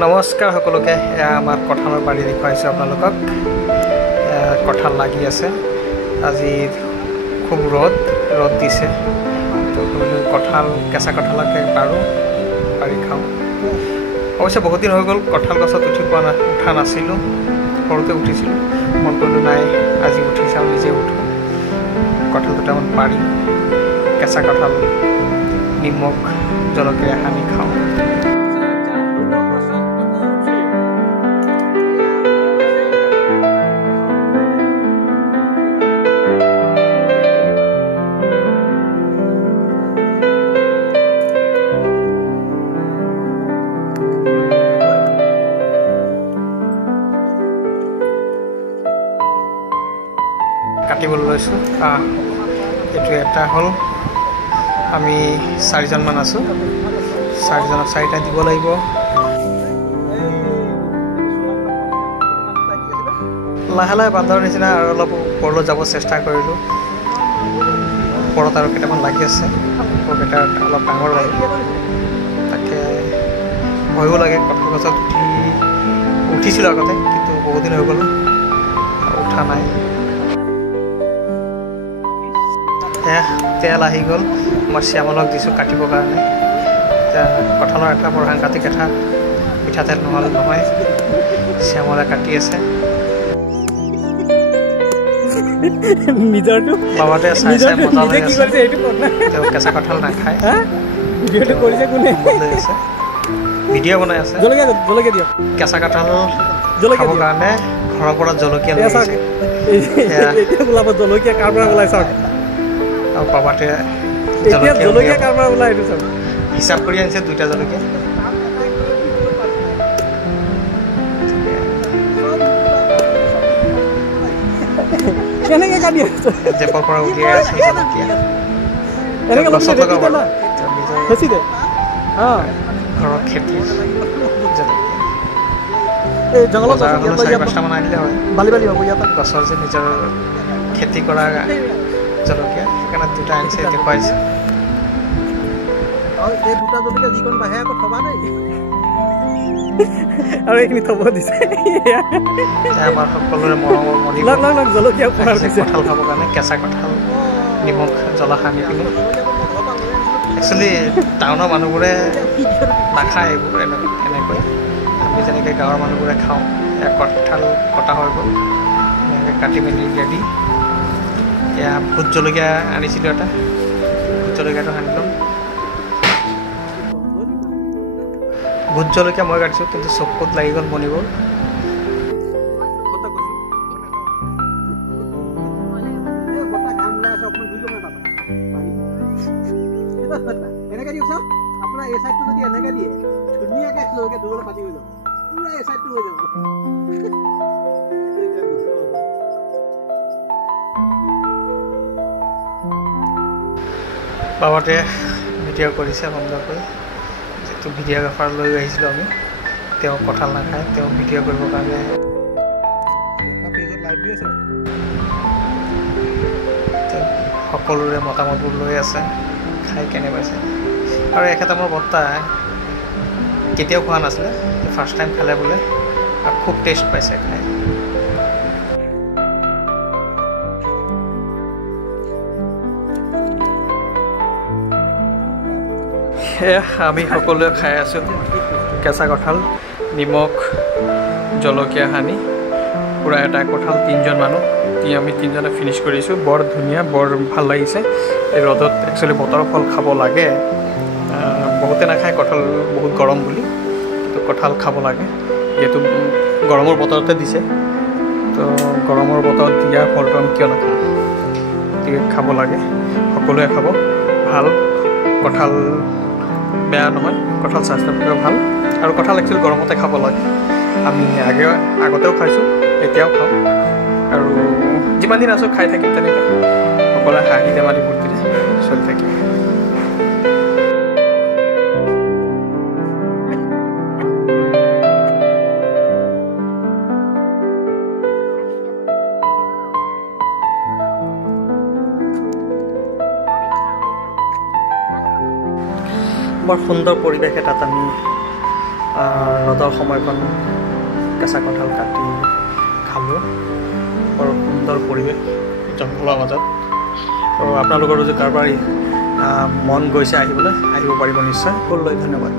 নমস্কাৰ সকলোকে। আমাৰ কঁঠালৰ বাৰী দেখুৱাইছোঁ আপোনালোকক। কঁঠাল লাগি আছে। আজি খুব ৰ'দ দিছে, তো কঁঠাল কেঁচা কঁঠালকে পাৰি খাওঁ। অৱশ্যে বহুত দিন হৈ গ'ল কঁঠাল গছত উঠা নাছিলোঁ। সৰুতে উঠিছিলোঁ, মন কৰিলোঁ নাই আজি উঠি চাওঁ, নিজে উঠোঁ। কঁঠাল দুটামান পাৰি কেঁচা কঁঠাল নিমখ জলকীয়া সানি খাওঁ। কাটিবলৈ লৈছোঁ। এইটো এটা হ'ল, আমি 4জনমান আছোঁ। 4জনক 4টা দিব লাগিব। লাহে লাহে বান্দৰৰ নিচিনা আৰু অলপ ওপৰলৈ যাব চেষ্টা কৰিলোঁ। ওপৰত আৰু কেইটামান লাগি আছে, ওপৰকেইটা অলপ ডাঙৰ লাগে। তাকে ভয়ো লাগে। কঁঠাল গছত উঠিছিলোঁ আগতে, কিন্তু বহুত দিন হৈ গ'ল উঠা নাই। তেল আহি গ'ল। মই শ্যামলক দিছোঁ কাটিবৰ কাৰণে। এতিয়া কঁঠালৰ এটা বৰ সাংঘাতিক এটা মিঠাতেল নহয়। শ্যামলে কাটি আছে। বাবাতে চাই মজা লৈ আছে। তেওঁ কেঁচা কঁঠাল নাখায়। ভিডিঅ' বনাই আছে। কেঁচা কঁঠাল খাবৰ কাৰণে ঘৰৰ পৰা জলকীয়া লৈ আহিছে। জলকীয়া কাৰ পৰা ওলাই চাওক। আৰু বাবাতে জলকীয়া কাৰ পৰা ওলাই এইটো চাওক। হিচাপ কৰি আনিছে 2টা জলকীয়া। কেনেকৈ কাটি আছে? জেপৰ পৰা উলিয়াই আছে জলকীয়া। গছত লগাব ঘৰৰ খেতি জলকীয়া। এই জংঘলত 4-5টামান আনিলে হয়। বালি হ'ব ইয়াত গছৰ যে নিজৰ খেতি কৰা জলকীয়া, সেইকাৰণে 2টা আনিছে দেখুৱাইছে। এই 2টা জলকীয়া যিকণ বাঢ়ে আকৌ থবা দেই। আৰু এইখিনি থব দিছে। আমাৰ সকলোৰে মৰমৰ মণি জলকীয়া কঁঠাল খাবৰ কাৰণে কেঁচা কঁঠাল নিমখ জ্বলা সানি পিনি। একচুৱেলি টাউনৰ মানুহবোৰে নাখায় এইবোৰ এনেকৈ। আমি যেনেকৈ গাঁৱৰ মানুহবোৰে খাওঁ। কঁঠাল কটা হৈ গ'ল, এনেকৈ কাটি মেলি ৰেডি। এয়া ভোট জলকীয়া আনিছিলোঁ এটা, ভোট জলকীয়াটো সানি ল'ম। ভোট জলকীয়া মই কাটিছোঁ, কিন্তু চকুত লাগি গ'ল মণিবোৰ। আপোনাৰ এই চাইডটো যদি এনেকে দিয়ে ধুনীয়াকে দূৰলৈ পাতি হৈ যাব, পুৰা এই চাইডটো হৈ যাব। বাবাতে ভিডিঅ' কৰিছে সুন্দৰকৈ। যিটো ভিডিঅ'গ্ৰাফাৰ লৈ আহিছিলোঁ আমি, তেওঁ কঁঠাল নাখায়, তেওঁ ভিডিঅ' কৰিবৰ কাৰণে সকলোৰে মতামতবোৰ লৈ আছে, খাই কেনে পাইছে। আৰু এখেতে মোৰ বৰ্তা কেতিয়াও খোৱা নাছিলে, ফাৰ্ষ্ট টাইম খালে বোলে, আৰু খুব টেষ্ট পাইছে খাই। আমি সকলোৱে খাই আছোঁ কেঁচা কঁঠাল নিমখ জলকীয়া সানি। পূৰা এটা কঁঠাল 3জন মানুহ, আমি 3জনে ফিনিছ কৰিছোঁ। বৰ ধুনীয়া, বৰ ভাল লাগিছে। এই ৰ'দত একচুৱেলি বতৰৰ ফল খাব লাগে। বহুতে নাখায় কঁঠাল, বহুত গৰম বুলি, কিন্তু কঁঠাল খাব লাগে। যিহেতু গৰমৰ বতৰতে দিছে, তো গৰমৰ বতৰত দিয়া ফলটো আমি কিয় নাখাওঁ, গতিকে খাব লাগে। সকলোৱে খাব, ভাল। কঁঠাল বেয়া নহয়, কঁঠাল স্বাস্থ্যৰ বাবে ভাল। আৰু কঁঠাল একচুৱেলি গৰমতে খাব লাগে। আমি আগতেও খাইছোঁ, এতিয়াও খাওঁ, আৰু যিমান দিন আছোঁ খাই থাকিম তেনেকৈ। সকলোৱে হাঁহি ধেমালি ফূৰ্তিৰে চলি থাকিম। বৰ সুন্দৰ পৰিৱেশ এটাত আমি ৰ'দৰ সময়কণ কেঁচা কঁঠাল কাটি খালোঁ। বৰ সুন্দৰ পৰিৱেশ জংঘলৰ মাজত। তো আপোনালোকৰো যদি কাৰোবাৰ মন গৈছে আহিবলৈ, আহিব পাৰিব নিশ্চয়। সকলোলৈ ধন্যবাদ।